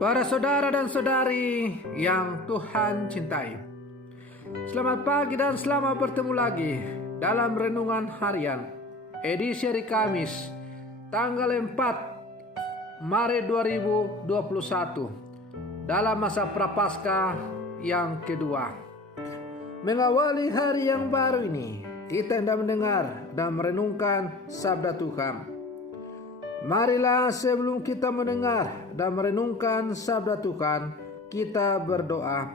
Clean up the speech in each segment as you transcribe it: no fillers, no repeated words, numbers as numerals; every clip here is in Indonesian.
Para saudara dan saudari yang Tuhan cintai, selamat pagi dan selamat bertemu lagi dalam Renungan Harian edisi hari Kamis tanggal 4 Maret 2021 dalam masa Prapaskah yang kedua. Mengawali hari yang baru ini, kita hendak mendengar dan merenungkan sabda Tuhan. Marilah sebelum kita mendengar dan merenungkan sabda Tuhan, kita berdoa.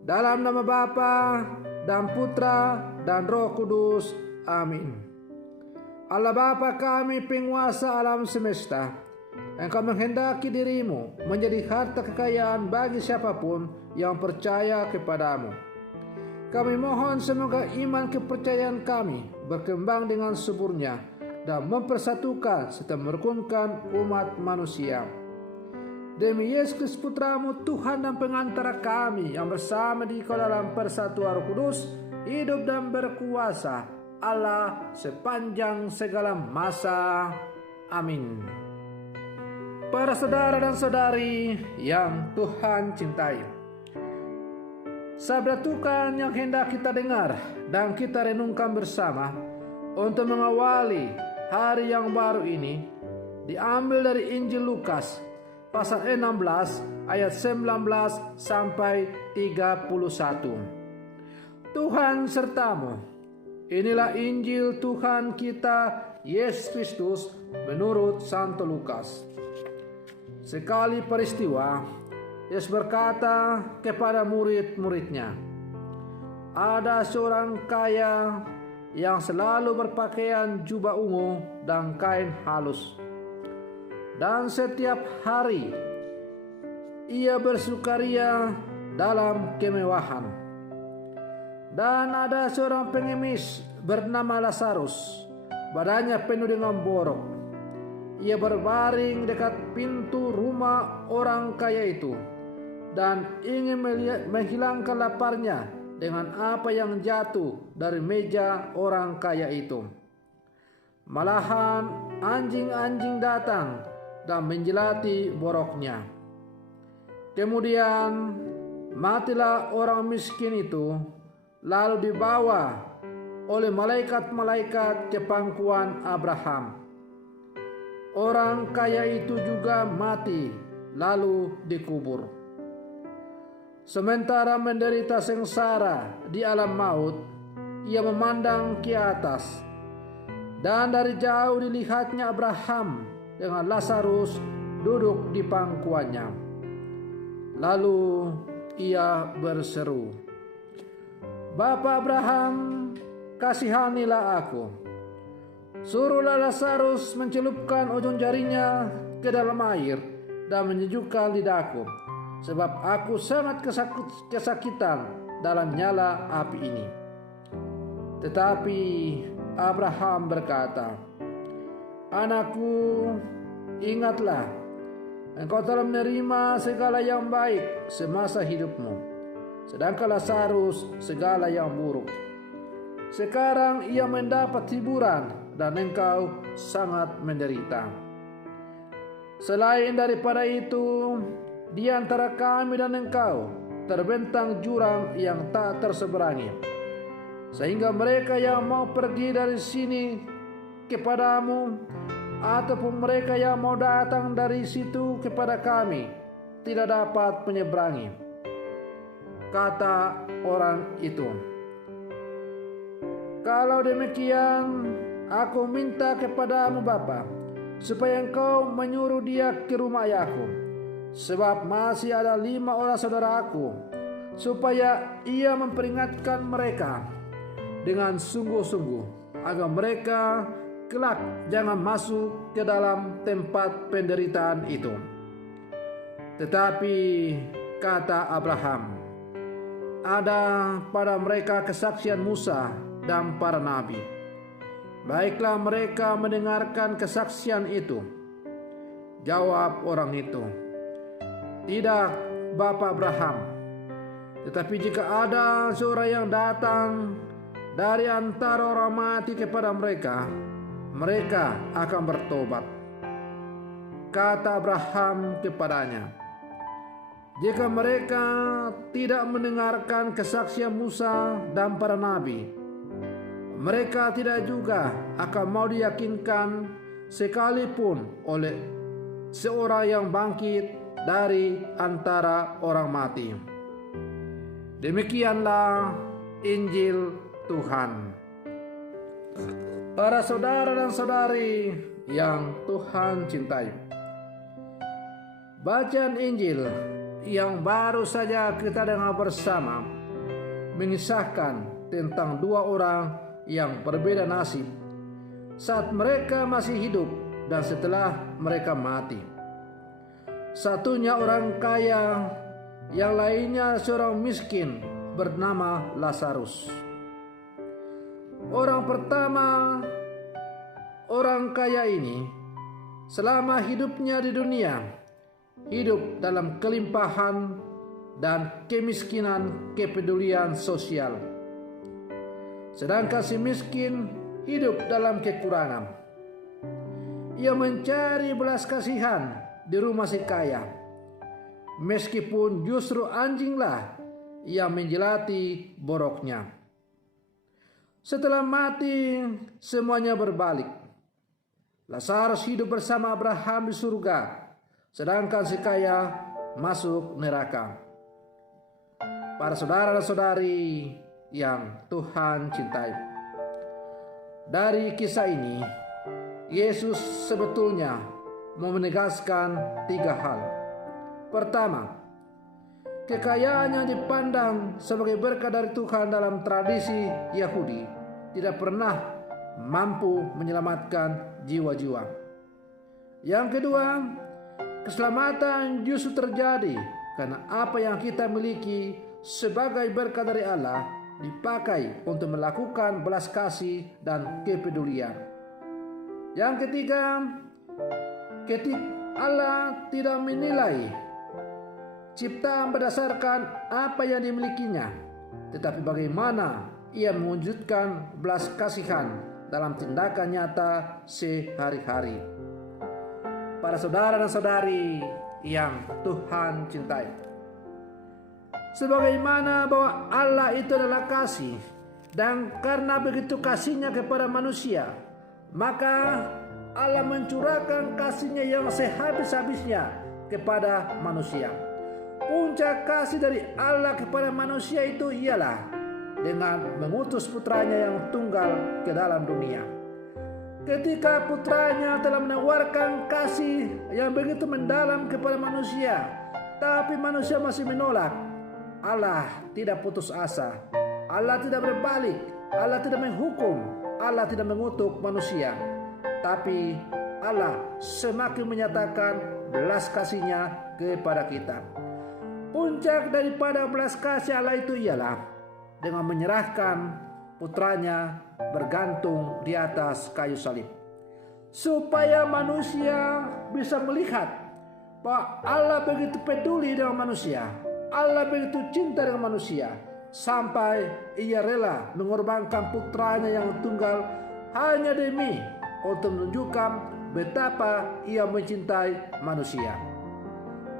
Dalam nama Bapa dan Putra dan Roh Kudus. Amin. Allah Bapa kami, penguasa alam semesta, Engkau menghendaki dirimu menjadi harta kekayaan bagi siapapun yang percaya kepadamu. Kami mohon semoga iman kepercayaan kami berkembang dengan suburnya dan mempersatukan serta merukunkan umat manusia. Demi Yesus Putramu, Tuhan dan pengantara kami, yang bersama di dalam persatuan Roh Kudus, hidup dan berkuasa Allah sepanjang segala masa. Amin. Para saudara dan saudari yang Tuhan cintai, sabda Tuhan yang hendak kita dengar dan kita renungkan bersama untuk mengawali hari yang baru ini diambil dari Injil Lukas pasal 16 ayat 19 sampai 31. Tuhan sertamu. Inilah Injil Tuhan kita Yesus Kristus menurut Santo Lukas. Sekali peristiwa, Yesus berkata kepada murid-muridnya, ada seorang kaya yang selalu berpakaian jubah ungu dan kain halus. Dan setiap hari ia bersukaria dalam kemewahan. Dan ada seorang pengemis bernama Lazarus, badannya penuh dengan borok. Ia berbaring dekat pintu rumah orang kaya itu dan ingin menghilangkan laparnya dengan apa yang jatuh dari meja orang kaya itu. Malahan anjing-anjing datang dan menjilati boroknya. Kemudian matilah orang miskin itu, lalu dibawa oleh malaikat-malaikat ke pangkuan Abraham. Orang kaya itu juga mati, lalu dikubur. Sementara menderita sengsara di alam maut, ia memandang ke atas, dan dari jauh dilihatnya Abraham dengan Lazarus duduk di pangkuannya. Lalu ia berseru, Bapa Abraham, kasihanilah aku. Suruhlah Lazarus mencelupkan ujung jarinya ke dalam air dan menyejukkan lidahku, sebab aku sangat kesakitan dalam nyala api ini. Tetapi Abraham berkata, Anakku, ingatlah, engkau telah menerima segala yang baik semasa hidupmu, sedangkan Lazarus segala yang buruk. Sekarang ia mendapat hiburan dan engkau sangat menderita. Selain daripada itu, di antara kami dan engkau terbentang jurang yang tak terseberangi, sehingga mereka yang mau pergi dari sini kepadamu ataupun mereka yang mau datang dari situ kepada kami tidak dapat menyeberangi. Kata orang itu, kalau demikian, aku minta kepadamu Bapa, supaya engkau menyuruh dia ke rumah ayahku, sebab masih ada 5 orang saudaraku, supaya ia memperingatkan mereka dengan sungguh-sungguh, agar mereka kelak jangan masuk ke dalam tempat penderitaan itu. Tetapi kata Abraham, ada pada mereka kesaksian Musa dan para nabi. Baiklah mereka mendengarkan kesaksian itu. Jawab orang itu, tidak, Bapa Abraham. Tetapi jika ada seorang yang datang dari antara orang mati kepada mereka, mereka akan bertobat. Kata Abraham kepadanya, jika mereka tidak mendengarkan kesaksian Musa dan para nabi, mereka tidak juga akan mau diyakinkan sekalipun oleh seorang yang bangkit dari antara orang mati. Demikianlah Injil Tuhan. Para saudara dan saudari yang Tuhan cintai, bacaan Injil yang baru saja kita dengar bersama mengisahkan tentang dua orang yang berbeda nasib saat mereka masih hidup dan setelah mereka mati. Satunya orang kaya, yang lainnya seorang miskin bernama Lazarus. Orang pertama, orang kaya ini, selama hidupnya di dunia, hidup dalam kelimpahan dan kemiskinan kepedulian sosial. Sedangkan si miskin hidup dalam kekurangan. Ia mencari belas kasihan di rumah si kaya, meskipun justru anjinglah yang menjilati boroknya. Setelah mati, semuanya berbalik. Lazarus hidup bersama Abraham di surga, sedangkan si kaya masuk neraka. Para saudara dan saudari yang Tuhan cintai, dari kisah ini Yesus sebetulnya mau menegaskan tiga hal. Pertama, kekayaan yang dipandang sebagai berkat dari Tuhan dalam tradisi Yahudi tidak pernah mampu menyelamatkan jiwa-jiwa. Yang kedua, keselamatan justru terjadi karena apa yang kita miliki sebagai berkat dari Allah dipakai untuk melakukan belas kasih dan kepedulian. Yang ketiga, ketika Allah tidak menilai ciptaan berdasarkan apa yang dimilikinya, tetapi bagaimana ia mewujudkan belas kasihan dalam tindakan nyata sehari-hari. Para saudara dan saudari yang Tuhan cintai, sebagaimana bahwa Allah itu adalah kasih, dan karena begitu kasihnya kepada manusia, maka Allah mencurahkan kasihnya yang sehabis-habisnya kepada manusia. Puncak kasih dari Allah kepada manusia itu ialah dengan mengutus putranya yang tunggal ke dalam dunia. Ketika putranya telah menawarkan kasih yang begitu mendalam kepada manusia, tapi manusia masih menolak, Allah tidak putus asa. Allah tidak berbalik. Allah tidak menghukum. Allah tidak mengutuk manusia. Tapi Allah semakin menyatakan belas kasihnya kepada kita. Puncak daripada belas kasih Allah itu ialah dengan menyerahkan putranya bergantung di atas kayu salib, supaya manusia bisa melihat bahwa Allah begitu peduli dengan manusia. Allah begitu cinta dengan manusia sampai ia rela mengorbankan putranya yang tunggal hanya demi untuk menunjukkan betapa ia mencintai manusia.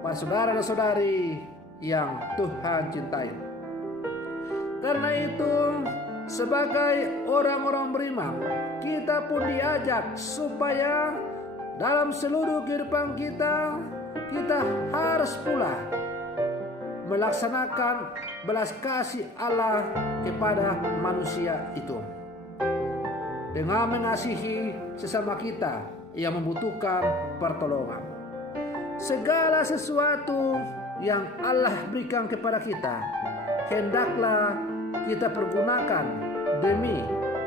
Para saudara dan saudari yang Tuhan cintai, karena itu sebagai orang-orang beriman, kita pun diajak supaya dalam seluruh kehidupan kita harus pula melaksanakan belas kasih Allah kepada manusia itu dengan mengasihi sesama kita yang membutuhkan pertolongan. Segala sesuatu yang Allah berikan kepada kita, hendaklah kita pergunakan demi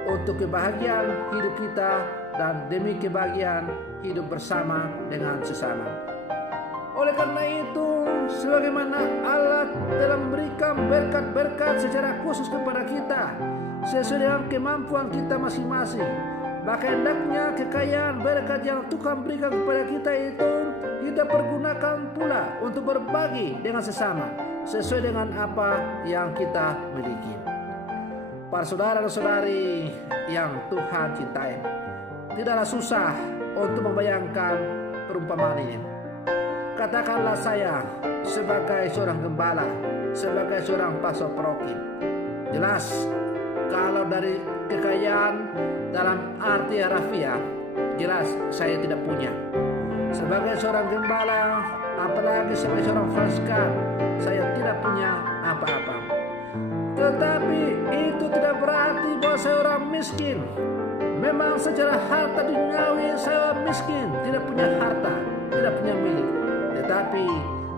untuk kebahagiaan hidup kita dan demi kebahagiaan hidup bersama dengan sesama. Oleh karena itu, sebagaimana Allah telah memberikan berkat-berkat secara khusus kepada kita sesuai dengan kemampuan kita masing-masing, maka hendaknya kekayaan berkat yang Tuhan berikan kepada kita itu kita pergunakan pula untuk berbagi dengan sesama sesuai dengan apa yang kita miliki. Para saudara dan saudari yang Tuhan cintai, tidaklah susah untuk membayangkan perumpamaan ini. katakanlah saya sebagai seorang gembala, sebagai seorang pastor paroki. Jelas kalau dari kekayaan dalam arti harafiah, jelas saya tidak punya. Sebagai seorang gembala, apalagi sebagai seorang Fransiskan, saya tidak punya apa-apa. Tetapi itu tidak berarti bahwa saya orang miskin. Memang secara harta duniawi saya miskin, tidak punya harta, tidak punya milik. Tetapi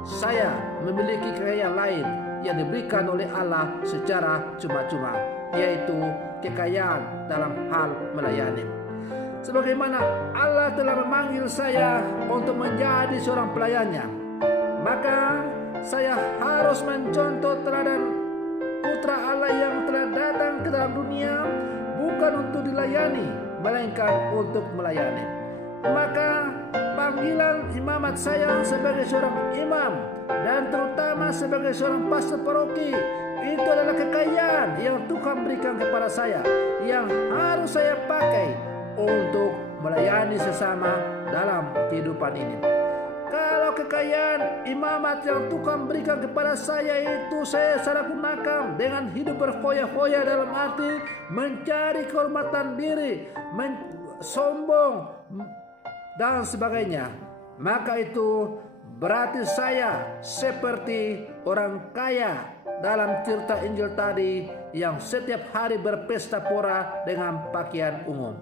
saya memiliki kekayaan lain yang diberikan oleh Allah secara cuma-cuma, yaitu kekayaan dalam hal melayani. Sebagaimana Allah telah memanggil saya untuk menjadi seorang pelayannya, maka saya harus mencontoh teladan Putra Allah yang telah datang ke dalam dunia bukan untuk dilayani, melainkan untuk melayani. Maka panggilan imamat saya sebagai seorang imam dan terutama sebagai seorang pastor paroki itu adalah kekayaan yang Tuhan berikan kepada saya, yang harus saya pakai untuk melayani sesama dalam kehidupan ini. Kalau kekayaan imamat yang Tuhan berikan kepada saya itu saya gunakan dengan hidup berfoya-foya, dalam arti mencari kehormatan diri, sombong dan sebagainya, maka itu berarti saya seperti orang kaya dalam cerita Injil tadi yang setiap hari berpesta pora dengan pakaian umum.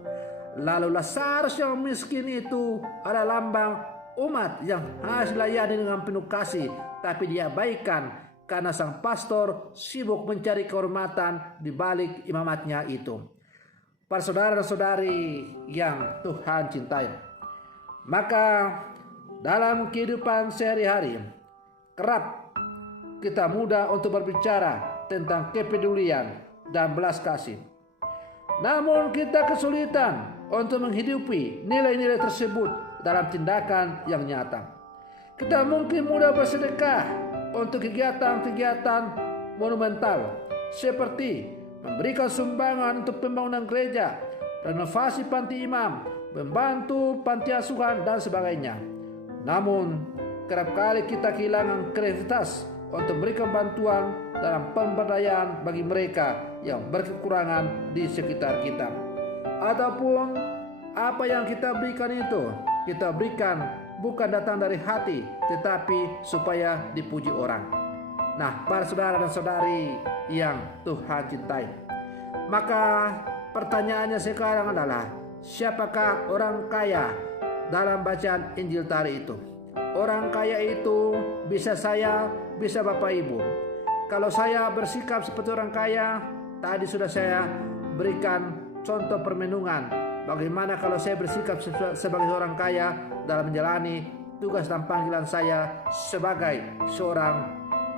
Lalu Lazarus yang miskin itu adalah lambang umat yang harus dilayani dengan penuh kasih, tapi diabaikan karena sang pastor sibuk mencari kehormatan di balik imamatnya itu. Para saudara dan saudari yang Tuhan cintai, maka dalam kehidupan sehari-hari kerap kita mudah untuk berbicara tentang kepedulian dan belas kasih. Namun kita kesulitan untuk menghidupi nilai-nilai tersebut dalam tindakan yang nyata. Kita mungkin mudah bersedekah untuk kegiatan-kegiatan monumental seperti memberikan sumbangan untuk pembangunan gereja, renovasi panti imam, membantu panti asuhan dan sebagainya. Namun kerap kali kita kehilangan kreativitas untuk memberikan bantuan dalam pemberdayaan bagi mereka yang berkekurangan di sekitar kita. Ataupun apa yang kita berikan itu, kita berikan bukan datang dari hati, tetapi supaya dipuji orang. Nah, para saudara dan saudari yang Tuhan cintai, maka pertanyaannya sekarang adalah, siapakah orang kaya dalam bacaan Injil tadi itu? Orang kaya itu bisa saya, bisa Bapak Ibu. Kalau saya bersikap seperti orang kaya, tadi sudah saya berikan contoh permenungan. Bagaimana kalau saya bersikap sebagai orang kaya dalam menjalani tugas dan panggilan saya sebagai seorang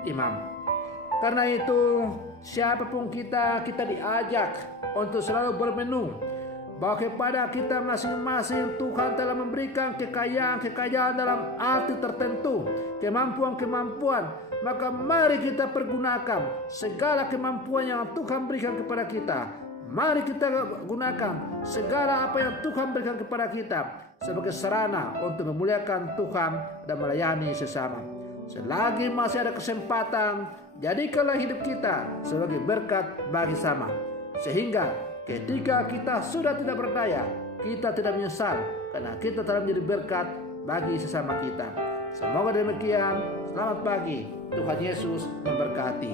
imam. Karena itu siapapun kita diajak untuk selalu bermenung bahwa kepada kita masing-masing Tuhan telah memberikan kekayaan dalam arti tertentu, kemampuan. Maka mari kita pergunakan segala kemampuan yang Tuhan berikan kepada kita. Mari kita gunakan segala apa yang Tuhan berikan kepada kita sebagai sarana untuk memuliakan Tuhan dan melayani sesama. Selagi masih ada kesempatan, jadikanlah hidup kita sebagai berkat bagi sama. Sehingga ketika kita sudah tidak berdaya, kita tidak menyesal karena kita telah menjadi berkat bagi sesama kita. Semoga demikian. Selamat pagi. Tuhan Yesus memberkati.